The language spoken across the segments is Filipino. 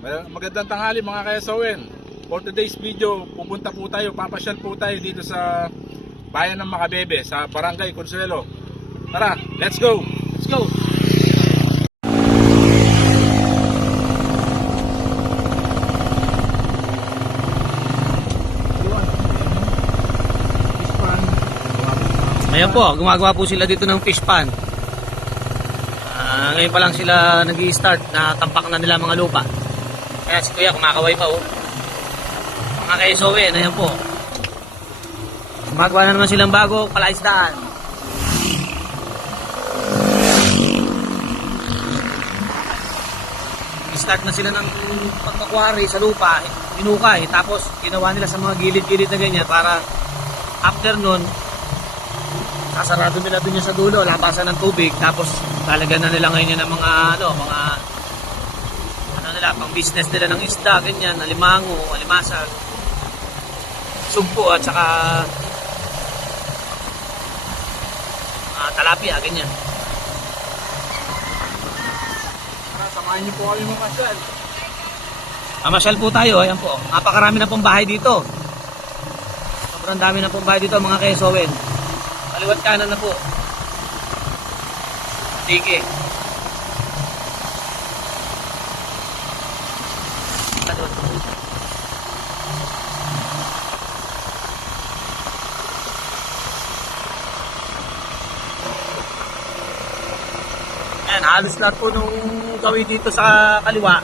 Magandang tanghali mga kayasawen. For today's video, pupunta po tayo, papasyal po tayo dito sa bayan ng Makabebe, sa Barangay Consuelo. Tara, let's go! Let's go! Ayan po, gumagawa po sila dito ng fish pan. Ngayon pa lang sila nag-i-start na tampak na nila mga lupa. Kaya si Kuya kumakaway pa oh. Mga kaisowen, ayan po. Gumagawa na naman silang bago palaisdaan. Start na sila ng pagkakwari sa lupa, inukay. Tapos ginawa nila sa mga gilid-gilid na ganyan para after nun, sasarado nila dun yung sa dulo, labasan ng tubig, tapos talagyan na nila ngayon ng mga nila, pang business nila ng isda, ganyan, alimango, alimasag, sugpo at saka talapia, ganyan. Samahan niyo po kami mga kasyal. Masyal po tayo, ayan po. Napakarami na pong bahay dito. Sobrang dami na pong bahay dito mga kesowen. Kaliwat kanan na po. Sige. Ayan, halos lahat po nung gawin dito sa kaliwa.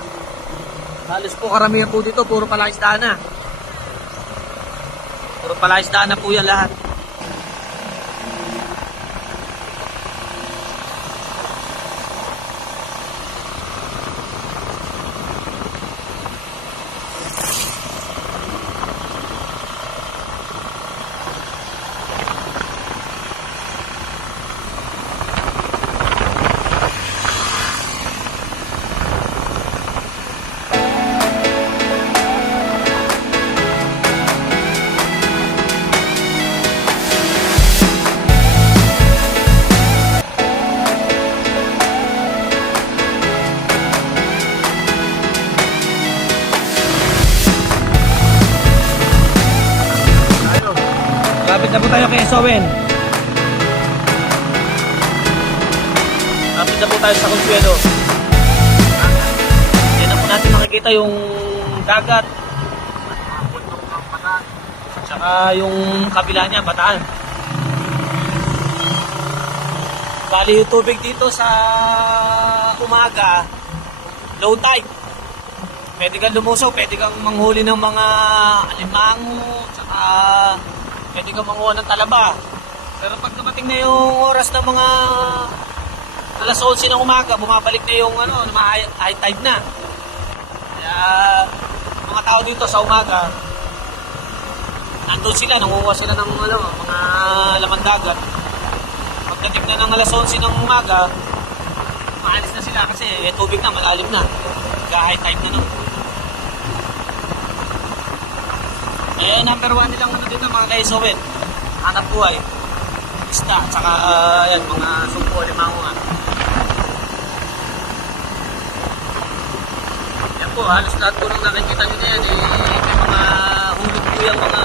Halos po karamihan po dito, puro palaisdaan na. Puro palaisdaan na po yan lahat. Lapit na po tayo kay Sowen. Lapit na po tayo sa Consuelo. Yan na po natin makikita yung dagat. Tsaka yung kabila niya, Bataan. Bali yung tubig dito sa umaga, low tide. Pwede kang lumusaw, pwede kang manghuli ng mga alimango, tsaka pwede kang manguha ng talaba. Pero pag dumating na yung oras ng mga alas 11 ng umaga, bumabalik na yung high tide na. Kaya mga tao dito sa umaga, nandun sila, nanguha sila ng mga laman dagat. Pagdating na ng alas 11 ng umaga, maalis na sila kasi tubig na, malalim na. High tide na nun. Number 1 nilang dito mga kaisowen, hanap buhay, isda, tsaka yan, mga sumpo, limango nga. Yan po, halos lahat po nung nakikita nyo na yan, may mga hulog po yung mga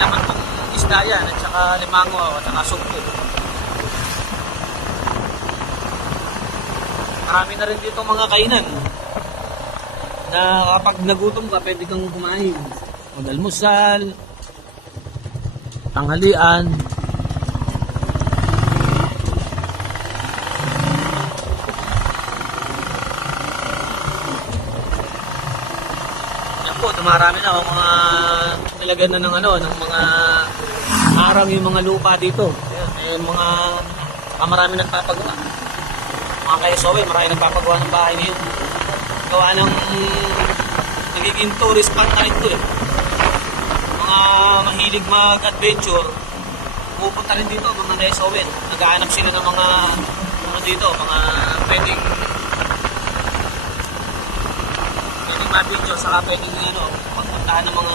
laman pong isda yan, at saka limango, at saka sumpo. Marami na rin dito mga kainan na kapag nagutom ka, pwede kang kumain. Mag-almusal, tanghalian. Yan po, dumarami na ang mga nilagyan na ng mga harang yung mga lupa dito. Ayan, mga marami nagpapagawa. Mga kaisowe, marami nagpapagawa ng bahay niyo. Gawa ng nagiging tourist spot na rin ito eh. Mga mahilig mag-adventure, pupunta rin dito mga kaisowen. Naghahanap sila ng mga dito, mga pwedeng ma-video, saka pwedeng pagpuntahan ng mga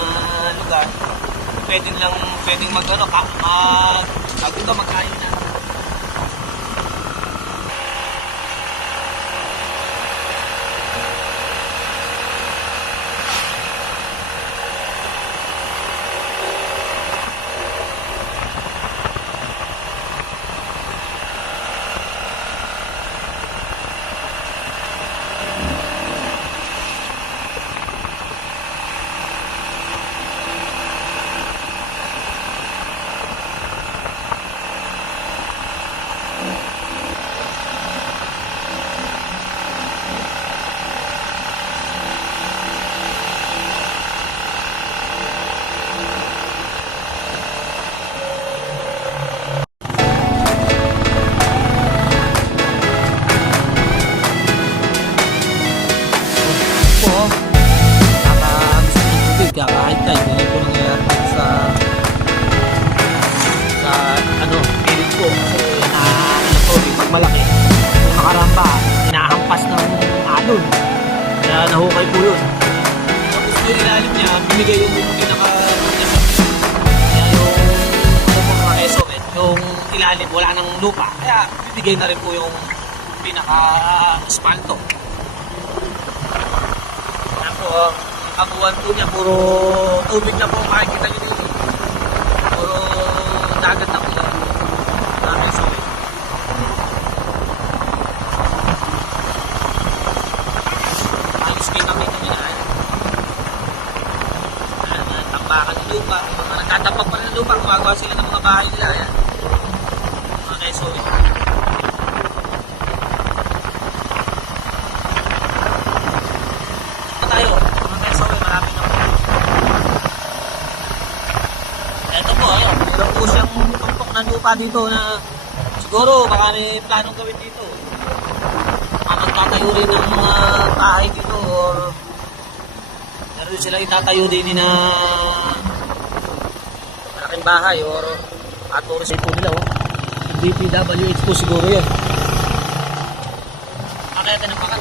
lugar. Pwedeng magkain na. nagkakahit tayo. Ganyan po nangyayari dito sa pilit po. Kasi pag malaki, kung nakaramba, hinahampas ng alon. Kaya nahukay po yun. Tapos yung ilalim niya, binigay yung pinaka kaya yung mga SON, yung ilalim, wala ng lupa. Kaya bibigay na rin po yung pinaka-spalto. Yan po, ang kabuuan po niya, puro tubig na po makikita nyo dito. Puro dagat na po yan. SON. Nakita nyo na. Tambakan ng lupa. Mga nagtatapak pa rin ng lupa. Gumagawa sila ng mga bahay nila. Ayan. Mga KSOE. Tayo. Mga KSOE. Marami na po. Ito po. Ayun. Meron po siyang tumpok ng lupa dito na siguro baka may planong gawin dito. Magtatayo rin ng mga bahay dito or meron sila itatayo din na malaking bahay or aturis po nila DPWH po siguro yun. Makayata ng pakat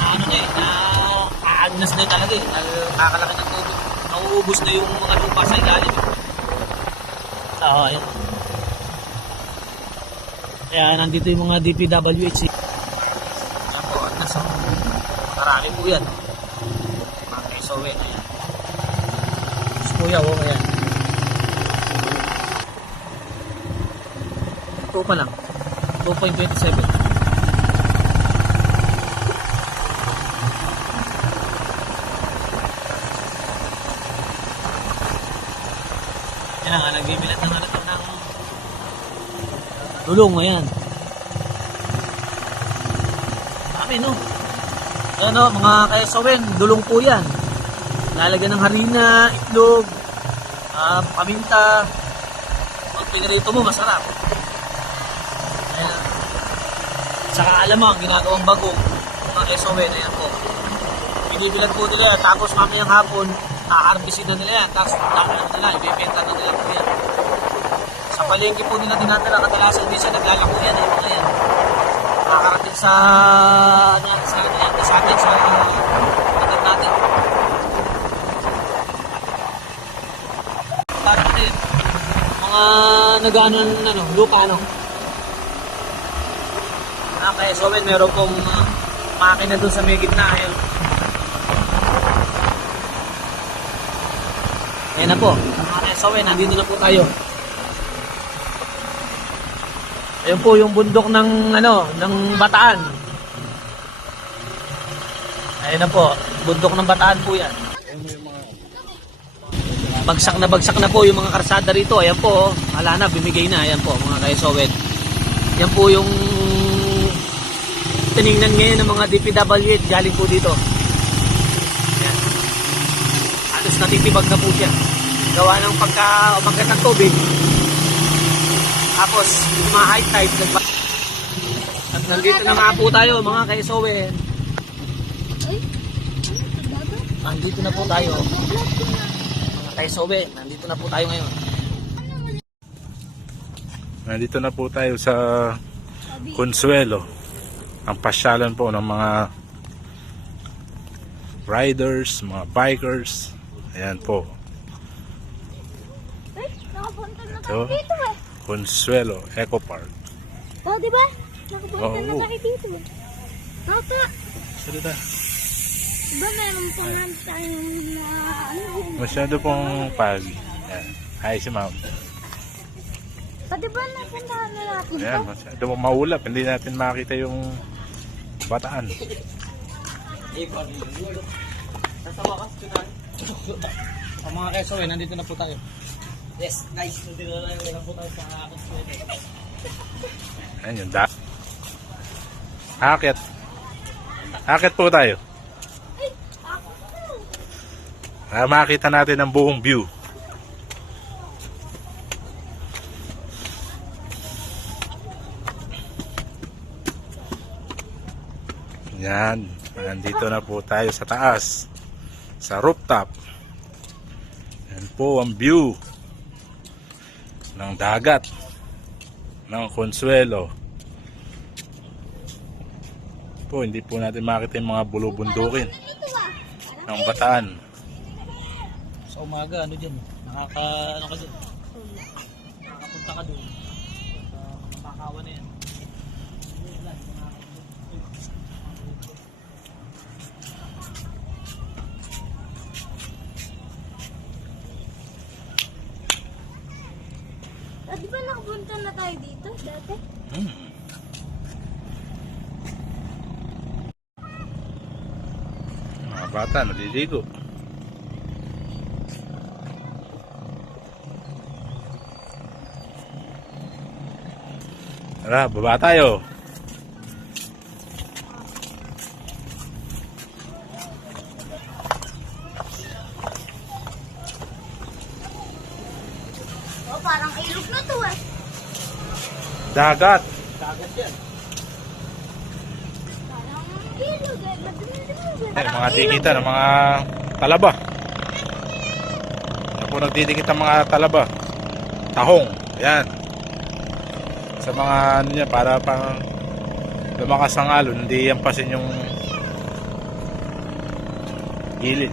ano niya na aagnas na talaga kakalaki ng tubig, nauubos na yung mga lupa sa ilalim. Ayun. Kaya nandito yung mga DPWH. Yan po, at nasa marami po yan. Mga KSOE. Ayan. Kuya, ayan. Ito pa lang. 2.27. Yan nga, nagbibilat ng tulong, ayan. Dami, no? Ayan, no, mga KSON, dulong po yan. Lalagyan ng harina, itlog, paminta. Pag pinirito mo, masarap. Ayan. Saka alam mo, ang ginagawang bagong, mga KSON, ayan po. Binibilan po nila, tapos mamayang hapon, aarbisin na nila yan, tapos dami na nila, ibibenta na nila po yan. Sa palengke po nila dinatala, kadalasan minsan naglalako yan, ay mga yan. Nakakarating sa atin, sa atin natin. Parang din, mga nag-ano, lupa, kaya Sowen, meron pong makina doon sa may gitna, ayun. Ayan na po, mga Sowen, nandito na po tayo. Ayun po yung bundok ng ng Bataan. Ayun na po, bundok ng Bataan po 'yan. Bagsak na po yung mga karsada rito. Ayan po, wala na, bimigay na. Ayan po mga KSON. Yan po yung tiningnan ngayon ng mga DPWH galing po dito. Ayan. Halos natitibag na po siya. Gawa ng pagka-umagat ng tubig. Tapos, mga high tide. At nandito na nga po tayo, mga KSON. Nandito na po tayo. Mga KSON, nandito na po tayo ngayon. Nandito na po tayo sa Consuelo. Ang pasyalan po ng mga riders, mga bikers. Ayan po. Nakapunta na Ito. tayo dito eh. Consuelo Eco Park. Oh, di ba? Nakapunta Oo. na tayo dito eh. Papa, Salita. ba meron po namin tayong Masyado pong pagi. Ayan. Hi si ma'am. di ba napuntahan na natin Ayan, to? masyado pong maulap. Hindi natin makita yung Bataan. Nasa wakas, ang mga KSON, nandito na po tayo. Yes, guys, nandito na po tayo sa Consuelo. Ayan yung Akit. Akit po tayo. Makita natin ang buong view. Yan. Nandito na po tayo sa taas. sa rooftop. Yan po ang view ng dagat ng Consuelo. Po, hindi po natin makita yung mga bulubundukin ng Bataan. Sa umaga, ano dyan? Ano ka dyan? Nakakapunta ka doon. Napakawa na yan. Di ba nakapunta na tayo dito dati? Mga bata, naliligo. Tara, baba tayo. Oh, parang ilog na to eh. Dagat. Dagat yan. Parang ilog eh. Ay, mga dikita ng mga talaba. Yan po nagdidikit ng mga talaba. Tahong. Yan. Sa mga ano niya, para pang lumakas ang alon, hindi yampasin yung gilid.